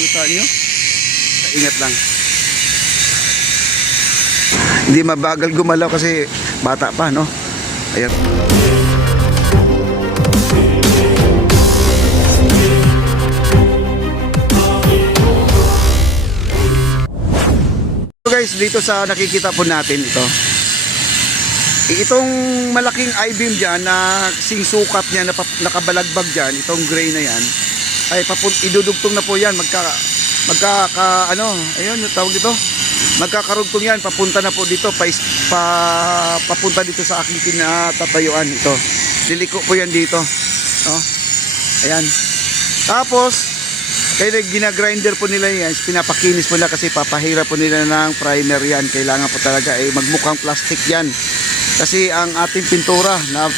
Kita nyo? Ingat lang. Hindi mabagal gumalaw kasi bata pa, no? Ayan. So guys, dito sa nakikita po natin ito. Itong malaking I-beam dyan na singsukat niya na nakabalagbag dyan, itong gray na yan, ay idudugtong na po yan. Ayun, tawag dito. Magkakarugtong yan, papunta na po dito, papunta dito sa aking kinatatayuan ito. Liliko po yan dito. No? Ayan. Tapos, kaya ginagrinder po nila yan, pinapakinis po nila kasi papahira po nila ng primer yan. Kailangan po talaga magmukhang plastic yan. Kasi ang ating pintura na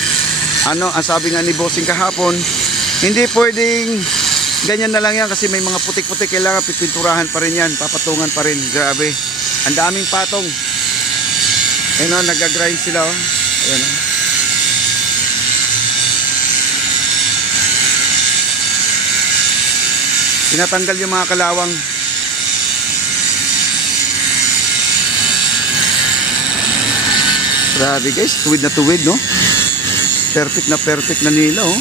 ang sabi nga ni Bossing kahapon, hindi pwedeng ganyan na lang yan kasi may mga putik-putik, kailangan pipinturahan pa rin yan, papatungan pa rin. Grabe, ang daming patong. Ayun o, nag-grind sila o. Ayun o. Tinatanggal yung mga kalawang. Grabe guys, tuwid na tuwid, no? Perfect na nila, oh.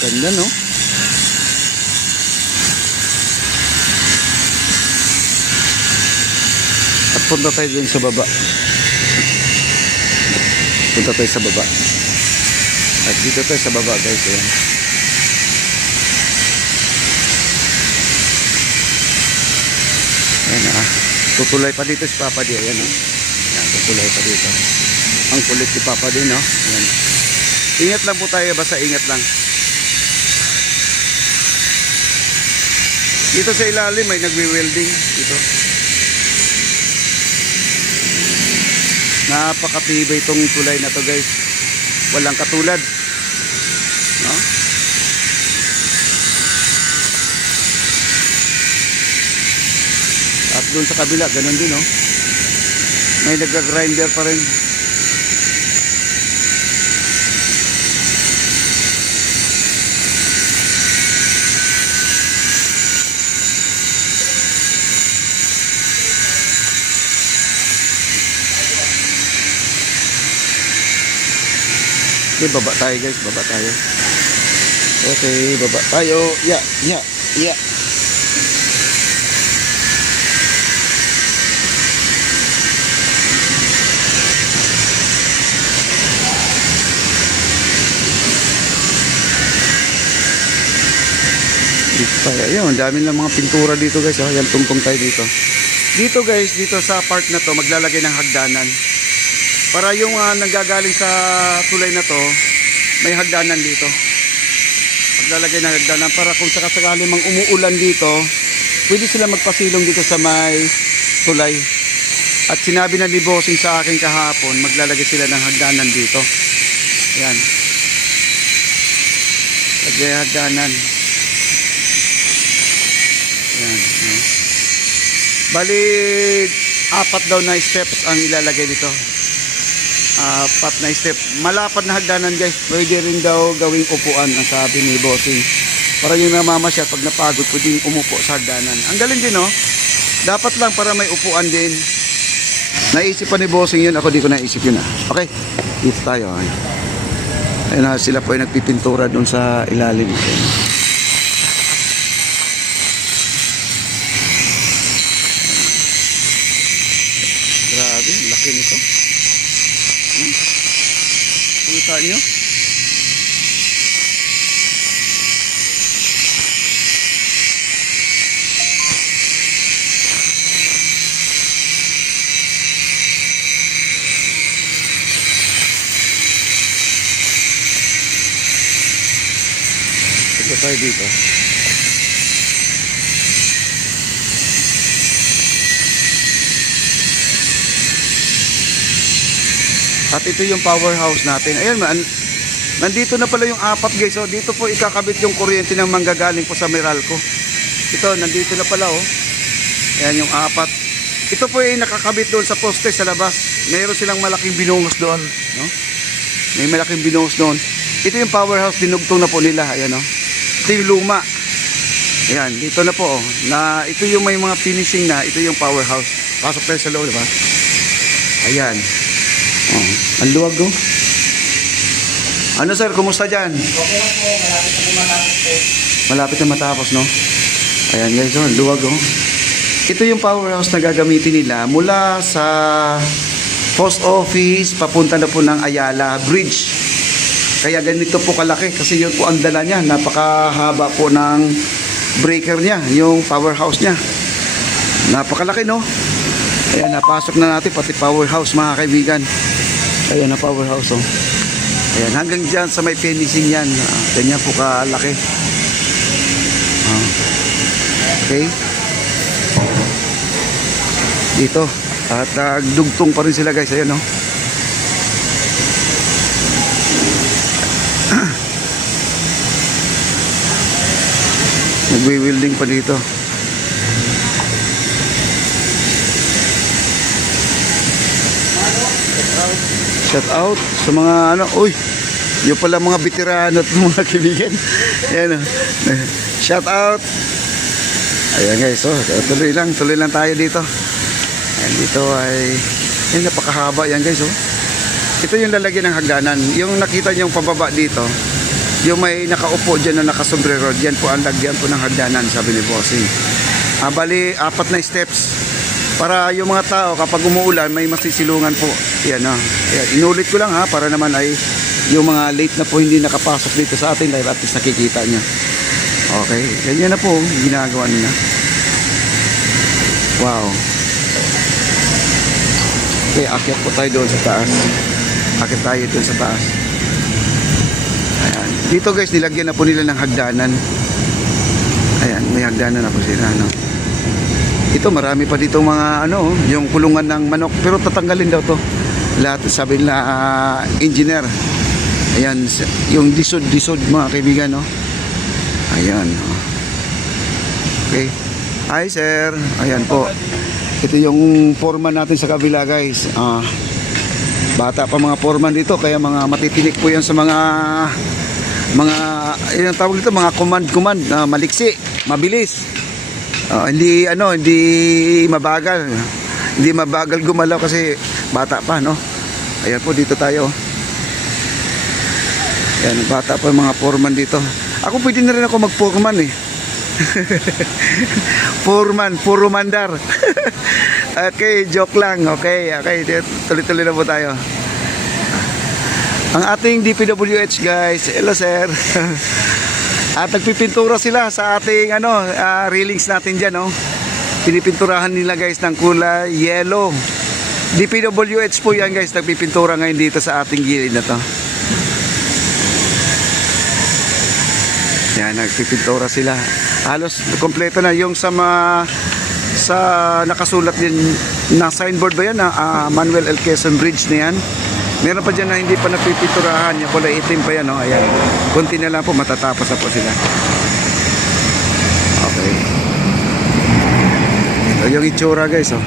Ganda, no? At punta tayo din sa baba. Punta tayo sa baba. At dito tayo sa baba, guys. Ayan. Ayan, tutulay pa dito si Papa D. Ayan, ayan, tutulay pa dito. Ang kulit ni Papa D, no? Ayan. Ingat lang po tayo, basta ingat lang. Dito sa ilalim may nagwi-welding dito. Napakatibay itong tulay na to, guys. Walang katulad, no? At doon sa kabila, ganun din, no? May nag-grinder pa rin. Okay, baba tayo guys, baba tayo. Okay, baba tayo. Yeah. Ayun, dami ng mga pintura dito guys. Ayan, tungtong tayo dito. Dito guys, dito sa part na to, maglalagay ng hagdanan. Para yung nanggagaling sa tulay na to, may hagdanan dito. Maglalagay ng hagdanan para kung sakasakali mang umuulan dito, pwede sila magpasilong dito sa may tulay. At sinabi na ni Bossing sa akin kahapon, maglalagay sila ng hagdanan dito. Ayan. Lagay hagdanan. Ayan. Bali, 4 daw na steps ang ilalagay dito. 4 na step. Malapad na hagdanan guys. Pwede rin daw gawing upuan ang sabi ni Bossing. Para yung namamasyal pag napagod, pwedeng umupo sa hagdanan. Ang galing din, no? Dapat lang para may upuan din. Naisip pa ni Bossing yun. Ako di ko naisip yun, Okay, dito tayo. Ayun na, sila po ay nagpipintura doon sa ilalim. Grabe, laki nito. Kita nyo? Ito tayo dito. At ito yung powerhouse natin. Ayan, nandito na pala yung 4 guys. So, dito po ikakabit yung kuryente ng manggagaling po sa Meralco. Ito, nandito na pala, oh. Ayan yung 4. Ito po ay nakakabit doon sa poste sa labas. Mayroon silang malaking binungos doon, no? May malaking binungos doon. Ito yung powerhouse, dinugtong na po nila. Ayan oh. Ito yung luma. Ayan, dito na po oh. Na, ito yung may mga finishing na. Ito yung powerhouse. Pasok tayo sa loob, diba? Ayan. Oh, ang luwag oh. Ano sir, kumusta dyan? Okay lang po, malapit na matapos po. Malapit na matapos, no? Ayan guys, oh, luwag oh. Ito yung powerhouse na gagamitin nila mula sa post office papunta na po ng Ayala Bridge. Kaya ganito po kalaki kasi yun po ang dala niya. Napakahaba po ng breaker niya, yung powerhouse niya. Napakalaki, no? Ayan, napasok na natin pati powerhouse mga kaibigan. Ayan na powerhouse, oh. Ayan, hanggang dyan sa may finishing yan. Ganyan po kalaki. Okay. Dito. At dugtong pa rin sila guys. Ayan, no? Nagwi-welding pa dito. Shout out sa mga ano, uy, yung pala mga veterano at mga kaibigan. Ayan, shout out. Ayan guys, oh, tuloy lang tayo dito. Ayan, dito ay napakahaba yan guys, oh. Ito yung lalagyan ng hagdanan. Yung nakita niyo yung pababa dito, yung may nakaupo dyan na nakasombrero, yan po ang lagyan po ng hagdanan, sabi ni Bossing. Bali, 4 na steps. Para yung mga tao kapag umuulan may masisilungan po. Yan na. Inulit ko lang ha para naman ay yung mga late na po hindi nakapasok dito sa ating live at least nakikita niya. Okay, ganyan na po ginagawa niya. Wow. Okay, akyat po tayo doon sa taas. Akyat tayo doon sa taas. Ayan. Dito guys, nilagyan na po nila ng hagdanan. Ayan, may hagdanan na po sila, no? Ito marami pa dito mga ano, yung kulungan ng manok pero tatanggalin daw to. Lahat sabi nila engineer. Ayan, yung disod mga kaibigan, no. Ayan. Okay. Hi sir. Ayan po. Ito yung foreman natin sa kabila, guys. Bata pa mga foreman dito kaya mga matitinik po yan sa mga yung tawag dito, mga command maliksi, mabilis. Hindi mabagal. Hindi mabagal gumalaw kasi bata pa, no? Ayan po, dito tayo. Ayan, bata pa mga foreman dito. Ako pwede na rin ako mag-foreman eh. Foreman, puro mandar. Okay, joke lang. Okay, tuloy-tuloy na po tayo. Ang ating DPWH guys, hello sir. At nagpipintura sila sa ating railings natin dyan, no? Pinipinturahan nila guys ng kulay yellow. DPWH po yan guys, nagpipintura ngayon dito sa ating gilid na to. Yan, nagpipintura sila. Halos kompleto na yung sa nakasulat din na signboard ba yan na Manuel L. Quezon Bridge na yan. Meron pa dyan na hindi pa napipinturahan. Yung kulay itim pa yan, no? Ayan. Kunti na lang po, matatapos na po sila. Okay. Ito yung itsura guys, oh.